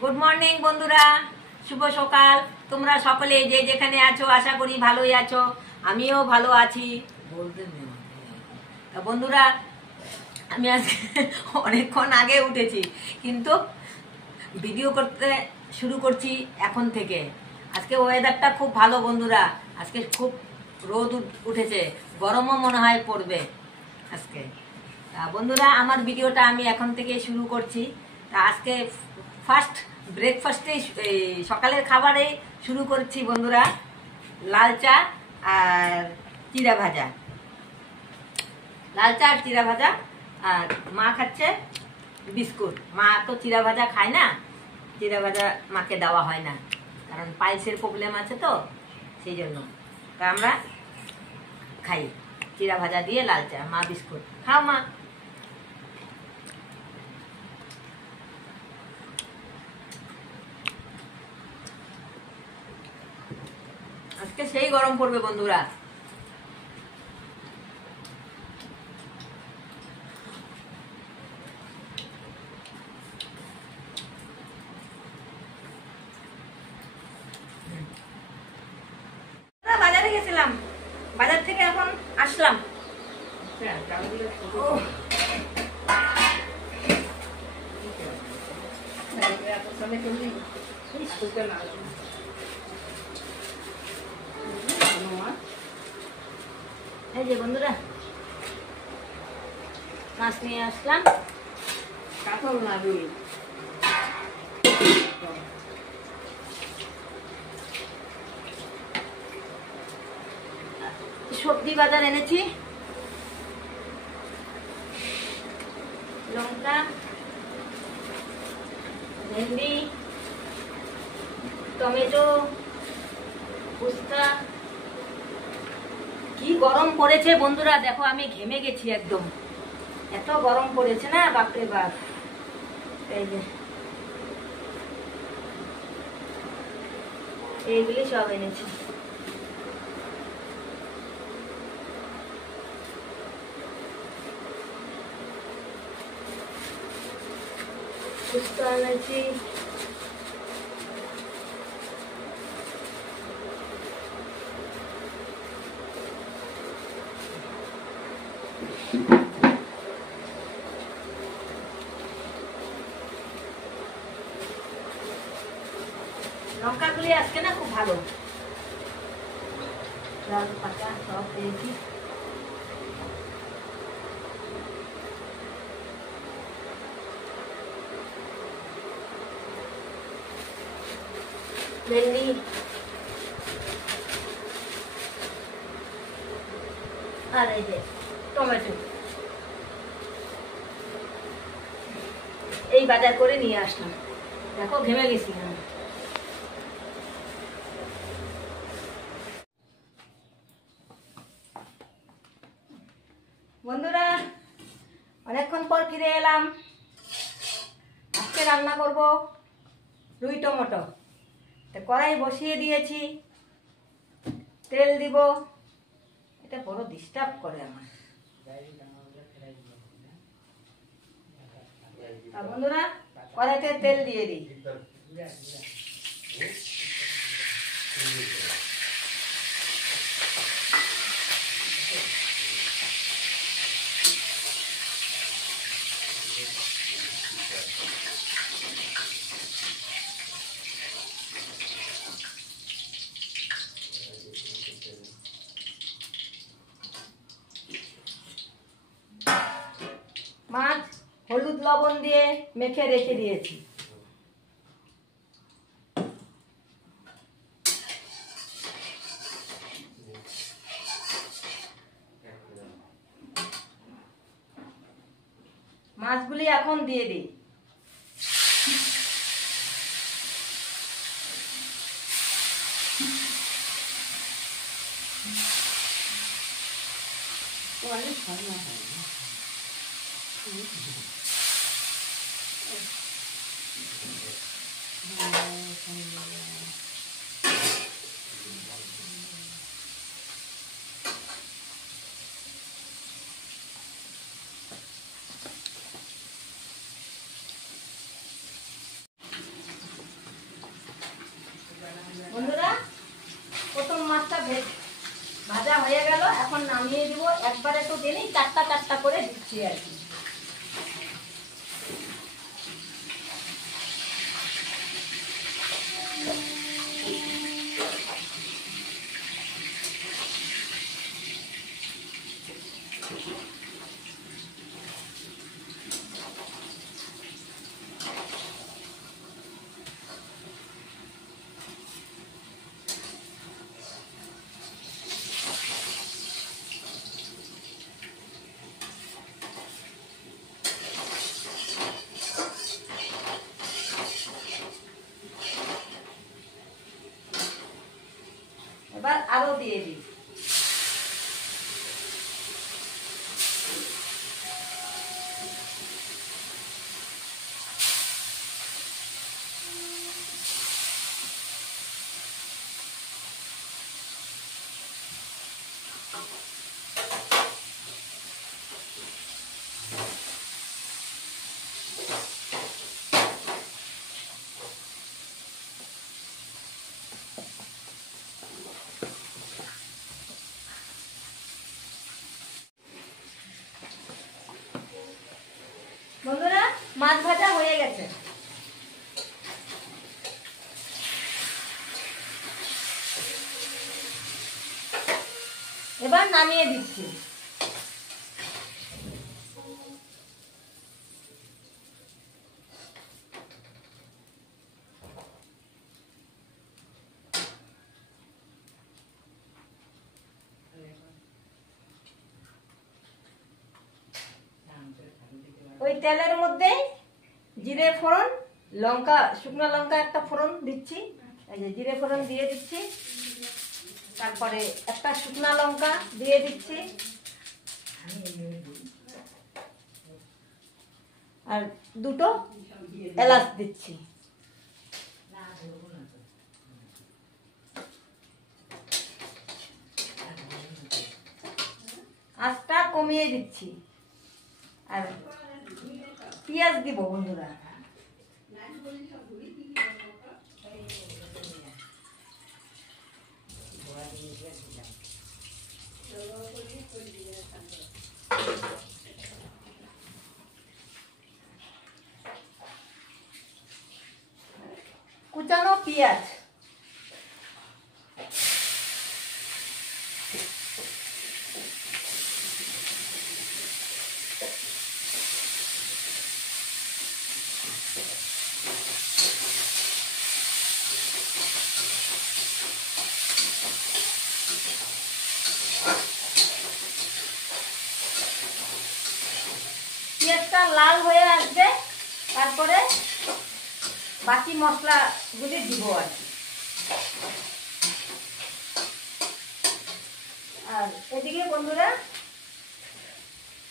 Good morning বন্ধুরা, শুভ সকাল। তোমরা সকলে যে যেখানে আছো আশা করি ভালোই আছো, আমিও ভালো আছি। বন্ধুরা, আমি আজকে অনেকক্ষণ আগে উঠেছি, কিন্তু ভিডিও করতে শুরু করছি এখন থেকে। আজকে ওয়েদারটা খুব ভালো বন্ধুরা, আজকে খুব রোদ উঠেছে, গরমও মনে হয় পড়বে আজকে। বন্ধুরা, আমার ভিডিওটা আমি এখন থেকে শুরু করছি। আজকে ফার্স্ট ব্রেকফাস্টে সকালের খাবারে শুরু করছি বন্ধুরা, লাল চা আর চিড়া ভাজা। লাল চা আর চিড়া ভাজা, আর মা খাচ্ছে বিস্কুট। মা তো চিড়া ভাজা খায় না, চিড়া ভাজা মাকে দেওয়া হয় না, কারণ পাইলসের প্রবলেম আছে তো, সেই জন্য। তা আমরা খাই চিড়া ভাজা দিয়ে লাল চা, মা বিস্কুট। খাও মা। আজকে সেই গরম পড়বে বন্ধুরা। বাজারে গেছিলাম, বাজার থেকে এখন আসলাম। এই যে বন্ধুরা, মাছ নিয়ে আসলাম, কাতল না রুই। সবজি বাজার এনেছি, লঙ্কা, ভেন্ডি, টমেটো, উস্তা। কি গরম পড়েছে বন্ধুরা, দেখো আমি ঘেমে গেছি একদম, এত গরম পড়েছে না, বাপরে বাপ। এই যে এইগুলি সব এনেছি। উস্তা এনেছি, লঙ্কাগুলি আজকে না খুব ভালো, লাল পাতা সব পেয়েছি। ভেন্ডি, আর এই যে টমেটো, এই বাজার করে নিয়ে আসলাম। দেখো ঘেমে গেছি আমি। বন্ধুরা, অনেকক্ষণ পর ফিরে এলাম। আজকে রান্না করব রুই টমেটো। কড়াই বসিয়ে দিয়েছি, তেল দিব। এটা বড় ডিস্টার্ব করে আমার। বন্ধুরা, কড়াইতে তেল দিয়ে দিই। মাছ হলুদ লবণ দিয়ে মেখে রেখে দিয়েছি। মাছগুলি এখন দিয়ে দিই। নামিয়ে দিব। একবারে তো দিলেই চারটা চারটা করে দিচ্ছি আর কি। এবার আরো দিয়ে দিই। বন্ধুরা, মাছ ভাজা হয়ে গেছে। এবার নামিয়ে দিচ্ছি। ওই তেলের মধ্যে জিরে ফোড়ন, লঙ্কা, শুকনো লঙ্কা একটা ফোড়ন দিচ্ছি। এই যে জিরে ফোড়ন দিয়ে দিচ্ছি, তারপরে একটা শুকনো লঙ্কা দিয়ে দিচ্ছি, আর দুটো এলাচ দিচ্ছি। আঁচটা কমিয়ে দিচ্ছি। আর পেঁয়াজ দিব বন্ধুরা। কুচানো পেঁয়াজ, পেঁয়াজটা লাল হয়ে আসবে, তারপরে বাকি মশলাগুলি দিব আর কি। আর এদিকে বন্ধুরা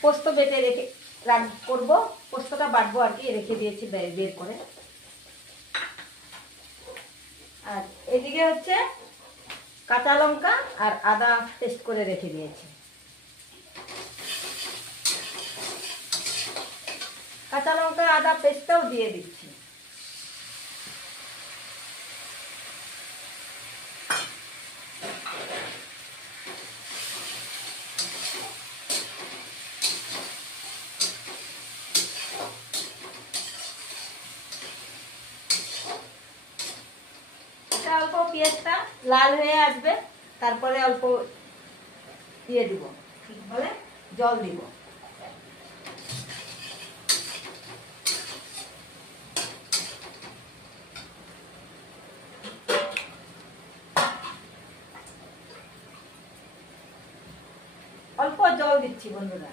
পোস্ত বেটে রেখে করবো, পোস্তটা বাটবো আর কি, রেখে দিয়েছি বের করে। আর এদিকে হচ্ছে কাঁচা লঙ্কা আর আদা পেস্ট করে রেখে দিয়েছি। কাঁচা লঙ্কা আদা পেস্টটাও দিয়ে দিচ্ছি। অল্প পেঁয়াজটা লাল হয়ে আসবে, তারপরে অল্প দিয়ে দিব, বলে জল দিব। অল্প জল দিচ্ছি বন্ধুরা।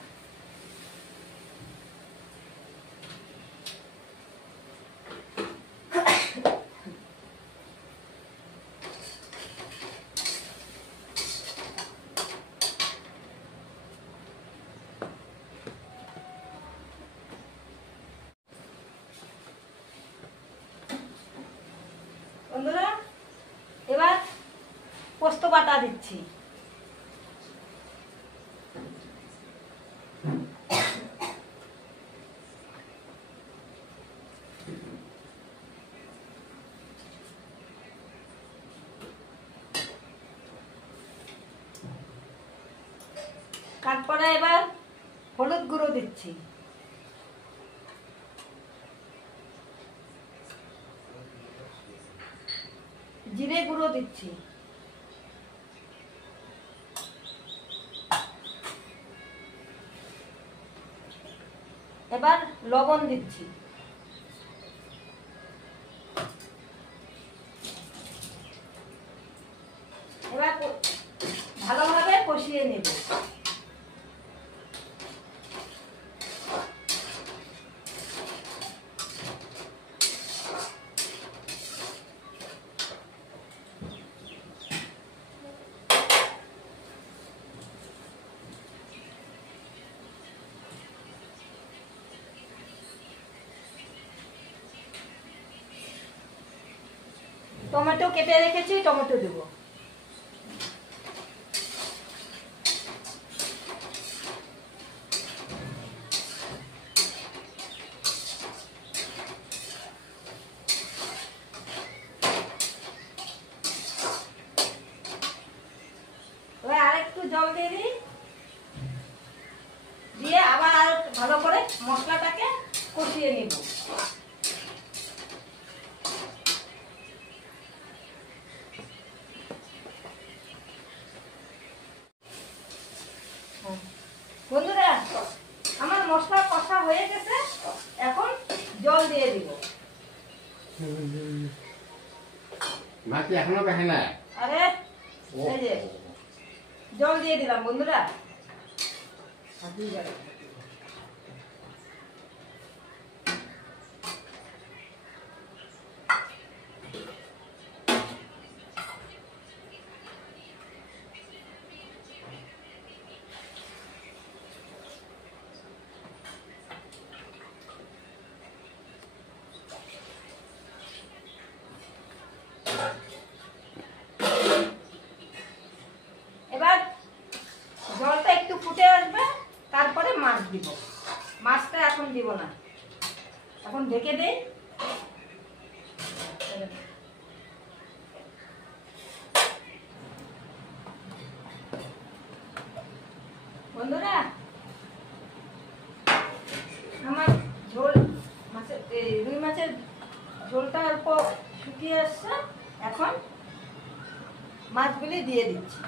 বন্ধুরা, এবার পোস্ত বাটা দিচ্ছি। তারপরে এবার হলুদ গুঁড়ো দিচ্ছি, জিরে গুঁড়ো দিচ্ছি, এবার লবণ দিচ্ছি, এবার ভালোভাবে কষিয়ে নেব। টমেটো কেটে রেখেছি, টমেটো দেবো। এবার আরেকটু জল দিয়ে দিই, দিয়ে আবার ভালো করে মশলাটাকে কষিয়ে নিব। বন্ধুরা, আমার মশলা কষা হয়ে গেছে, এখন জল দিয়ে দিব। মাছ এখনো দেখে না। আরে এই যে জল দিয়ে দিলাম বন্ধুরা। এবার জলটা একটু ফুটে আসবে, তারপরে মাছ দিব। মাছটা এখন দিব না, এখন ঢেকে দেই। বন্ধুরা, আমার ঝোল মাছের রুই মাছের ঝোলটা অল্প শুকিয়ে আসছে, এখন মাছগুলি দিয়ে দিচ্ছি।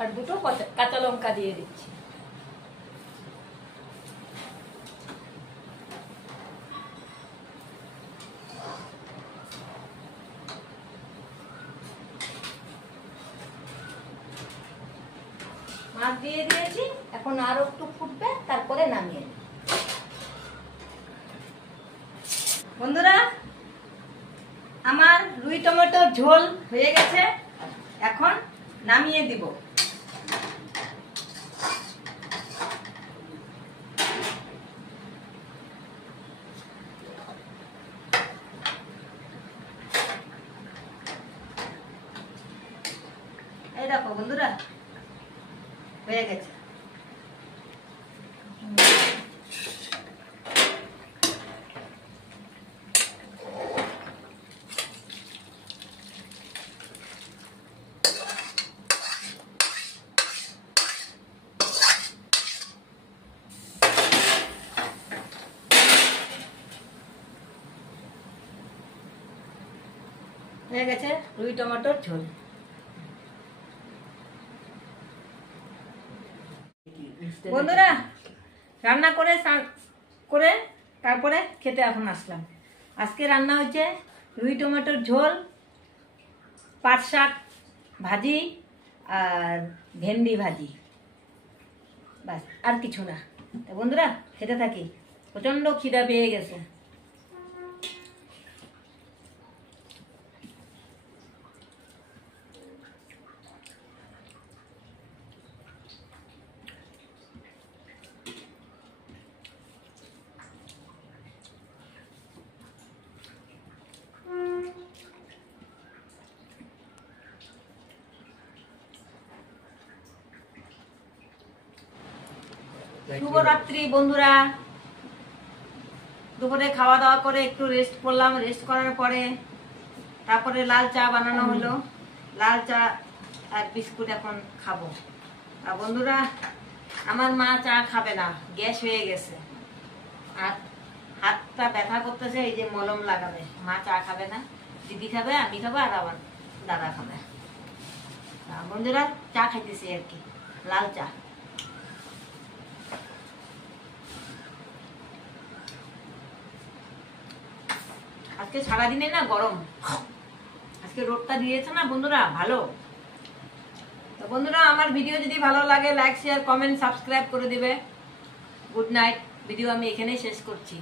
আর দুটো কাঁচা লঙ্কা দিয়ে দিচ্ছি। মাছ দিয়ে দিয়েছি, এখন আরো একটু ফুটবে, তারপরে নামিয়ে নেব। বন্ধুরা, আমার রুই টমেটোর ঝোল হয়ে গেছে, এখন নামিয়ে দিব। এই দেখো বন্ধুরা, হয়ে গেছে। হয়ে গেছে রুই টমেটোর ঝোল। বন্ধুরা, রান্না করে তারপরে খেতে এখন আসলাম। আজকে রান্না হচ্ছে রুই টমেটোর ঝোল, পাট শাক ভাজি আর ভেন্ডি ভাজি, বাস, আর কিছু না। বন্ধুরা, খেতে থাকি, প্রচন্ড খিদা পেয়ে গেছে। শুভরাত্রি বন্ধুরা। দুপুরে খাওয়া দাওয়া করে একটু রেস্ট করলাম, রেস্ট করার পরে তারপরে লাল চা বানানো হলো, লাল চা আর বিস্কুট এখন খাবো। আর বন্ধুরা, আমার মা চা খাবে না, গ্যাস হয়ে গেছে, আর হাতটা ব্যথা করতেছে, এই যে মলম লাগাবে। মা চা খাবে না, দিদি খাবে, আমি খাবো, আর আমার দাদা খাবে। বন্ধুরা চা খাইতেছি আর কি, লাল চা। আজকে সারাদিনে না গরম, আজকে রোদটা দিয়েছে না বন্ধুরা, ভালো। তো বন্ধুরা, আমার ভিডিও যদি ভালো লাগে লাইক শেয়ার কমেন্ট সাবস্ক্রাইব করে দিবে। Good night. ভিডিও আমি এখানেই শেষ করছি।